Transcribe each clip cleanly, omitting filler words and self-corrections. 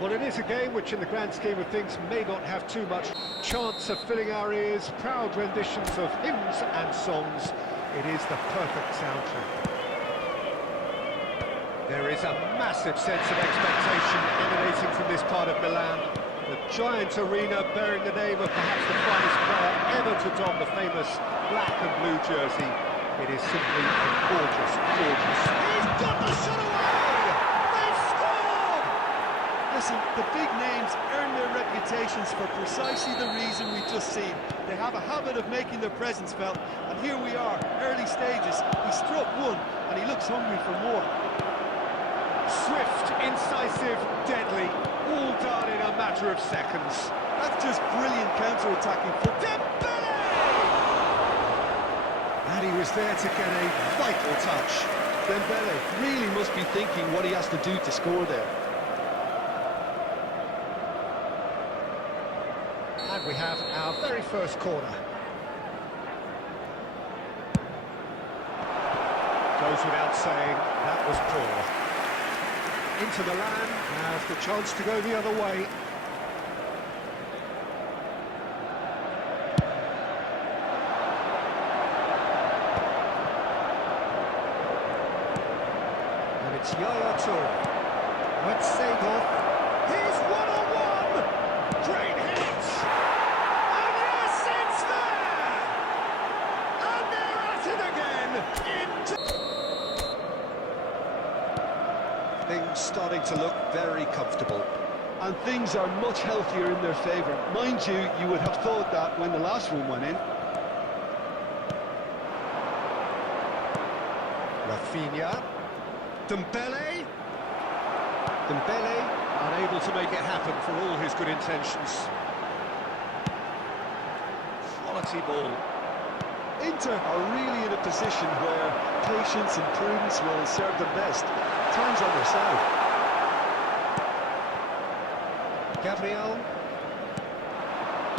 Well, it is a game which, in the grand scheme of things, may not have too much chance of filling our ears. Proud renditions of hymns and songs. It is the perfect soundtrack. There is a massive sense of expectation emanating from this part of Milan. The giant arena bearing the name of perhaps the finest player ever to don the famous black and blue jersey. It is simply a gorgeous, gorgeous... He's got the shot away! They've scored! Listen, the big names earn their reputations for precisely the reason we've just seen. They have a habit of making their presence felt, and here we are, early stages. He struck one, and he looks hungry for more. Swift, incisive, deadly, all done in a matter of seconds. That's just brilliant counter-attacking football. Dembele! And he was there to get a vital touch. Dembele really must be thinking what he has to do to score there. And we have our very first corner. Goes without saying, that was poor. Into Milan, have the chance to go the other way. And it's Yaya Toure. Let's save off. He's one-on-one! Great hit! And yes, it's there! And they're at it again! Things starting to look very comfortable. And things are much healthier in their favour. Mind you, you would have thought that when the last one went in. Rafinha. Dembele. Dembele unable to make it happen for all his good intentions. Quality ball. Inter are really in a position where patience and prudence will serve them best. Time's on their side. Gabriel.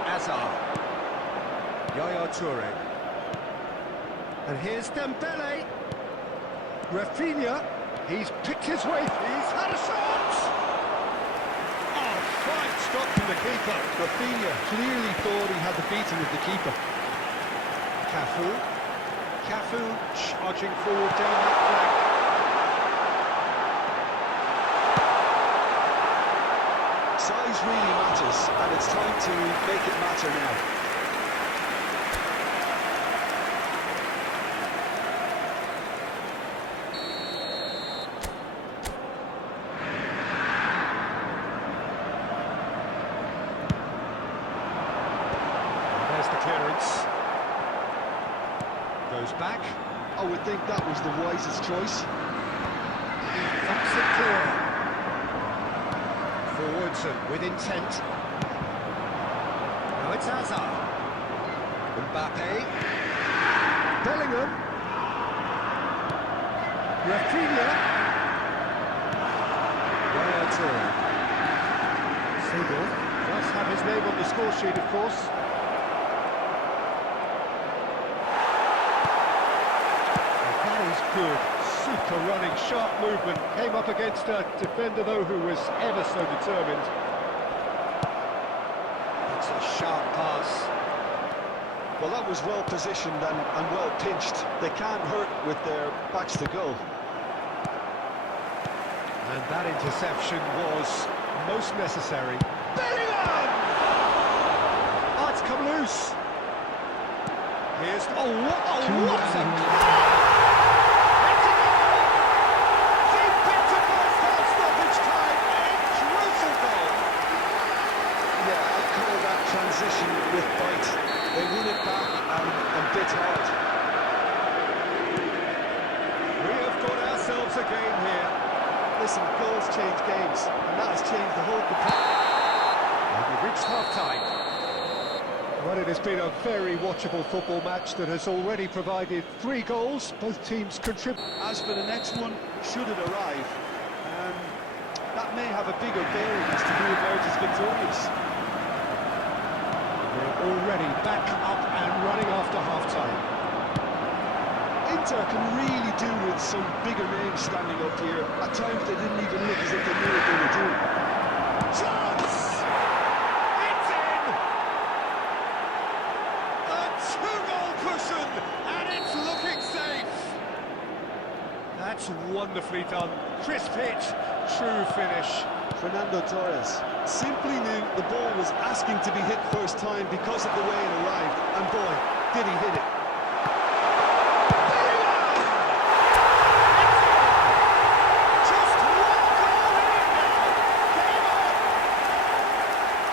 Azar. Yaya Toure. And here's Dembele. Rafinha. He's picked his way. He's had a shot! Oh, fine stop from the keeper. Rafinha clearly thought he had the beating of the keeper. Cafu. Cafu charging forward down that flank. Size really matters, and it's time to make it matter now. There's the clearance. Goes back. I would think that was the wisest choice. He thumps it clear. Forwards and with intent. Now it's Azar. Mbappe. Bellingham. Rafinha. Yaya Toure. Single. Does have his name on the score sheet, of course. Good, super running, sharp movement, came up against a defender though who was ever so determined. It's a sharp pass. Well, that was well positioned and well pinched. They can't hurt with their backs to goal. And that interception was most necessary. Bellingham! Oh, it's come loose. Here's... Oh, what a... Transition with bite. They win it back and bit hard. We have got ourselves a game here. Listen, goals change games, and that has changed the whole competition. And we've reached half-time. Well, it has been a very watchable football match that has already provided 3 goals. Both teams contribute. As for the next one, should it arrive, that may have a bigger bearing as to who emerges victorious. We're already back up and running after half-time. Inter can really do with some bigger names standing up here. At times they didn't even look as if they knew what they were doing. chance! It's in! A two-goal cushion, and it's looking safe! That's wonderfully done. Crisp hit, true finish. Fernando Torres simply knew the ball was asking to be hit first time because of the way it arrived, and boy, did he hit it. Just one goal in it now. Game on.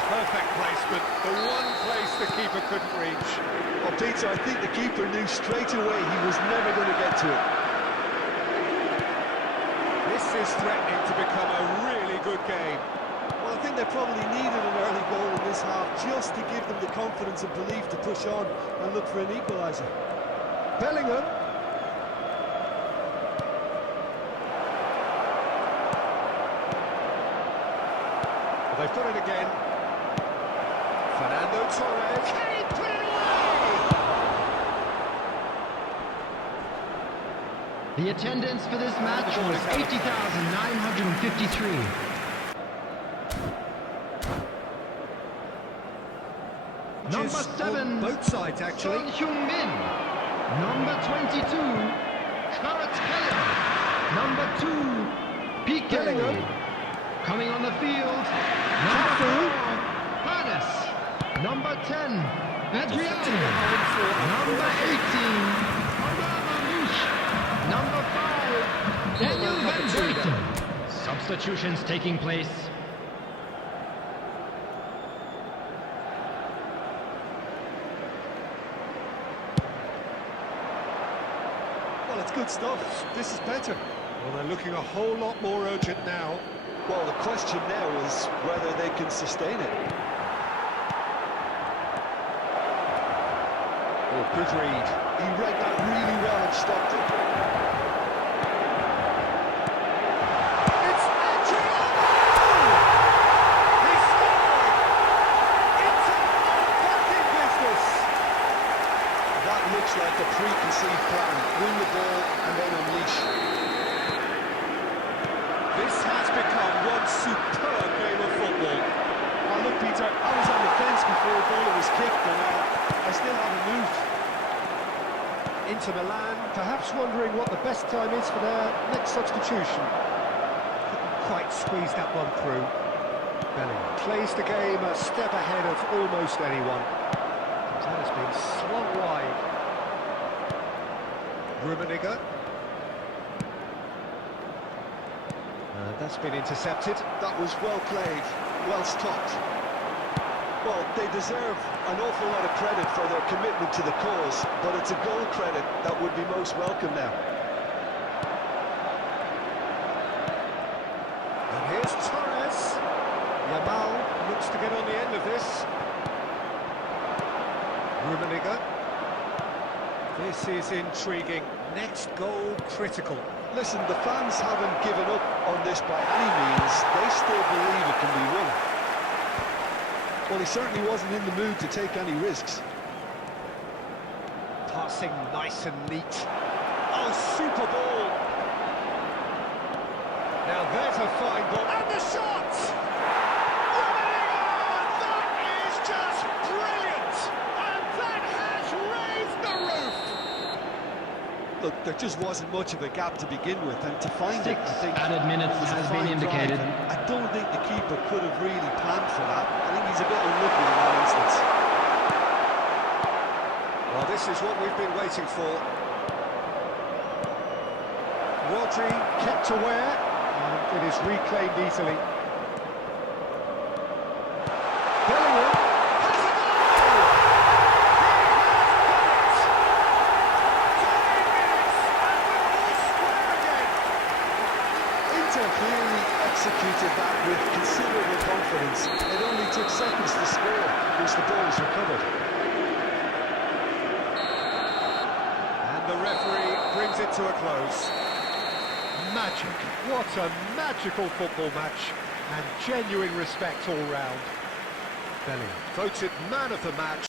Perfect placement, the one place the keeper couldn't reach. Well, Peter, I think the keeper knew straight away he was never going to get to it. This is threatening to become a really good game. Well, I think they probably needed an early goal in this half just to give them the confidence and belief to push on and look for an equaliser. Bellingham. Well, they've got it again. Fernando Torres. Can he put it away? The attendance for this match was 80,953. Number 7, both sides actually. Son Heung-min. Number 22, Kurt Keller. Number 2, Piqué. Bellingham. Coming on the field, number 4, Hannes. Number 10, Adriano. Number 18, Mamouche. Number 5, Daniel Van Vleuten. Substitutions taking place. Well, it's good stuff. This is better. Well, they're looking a whole lot more urgent now. Well, the question now is whether they can sustain it. Oh, good read. He read that really well and stopped it. It's Adriano! He scored! It's attacking business! That looks like a preconceived plan. Win the ball and then unleash. This has become one superb game of football. Oh, look, Peter, I was on the fence before the ball was kicked, and I still haven't moved. Inter Milan, perhaps wondering what the best time is for their next substitution. Couldn't quite squeeze that one through. Bellingham plays the game a step ahead of almost anyone. That has been swung wide. Rummenigge. That's been intercepted. That was well played, well stopped. Well, they deserve an awful lot of credit for their commitment to the cause, but it's a goal credit that would be most welcome now. And here's Torres. Yamal looks to get on the end of this. Rummenigge. This is intriguing. Next goal critical. Listen, the fans haven't given up on this by any means. They still believe it can be won. Well, he certainly wasn't in the mood to take any risks. Passing nice and neat. Oh, super ball! Now there's a fine ball. And the shot! Rummenigge! That is just brilliant! And that has raised the roof! Look, there just wasn't much of a gap to begin with, and to find it, I think, added minutes was a has been fine indicated. drive, and I don't think the keeper could have really planned for that. I think he's a bit unlucky in that instance. Well, this is what we've been waiting for. Rodri kept aware, and it is reclaimed easily. Bellingham has a goal! Inter clearly executed that with considerable confidence. It only took seconds to score once the ball was recovered. And the referee brings it to a close. Magic. What a magical football match. And genuine respect all round. Bellingham voted man of the match.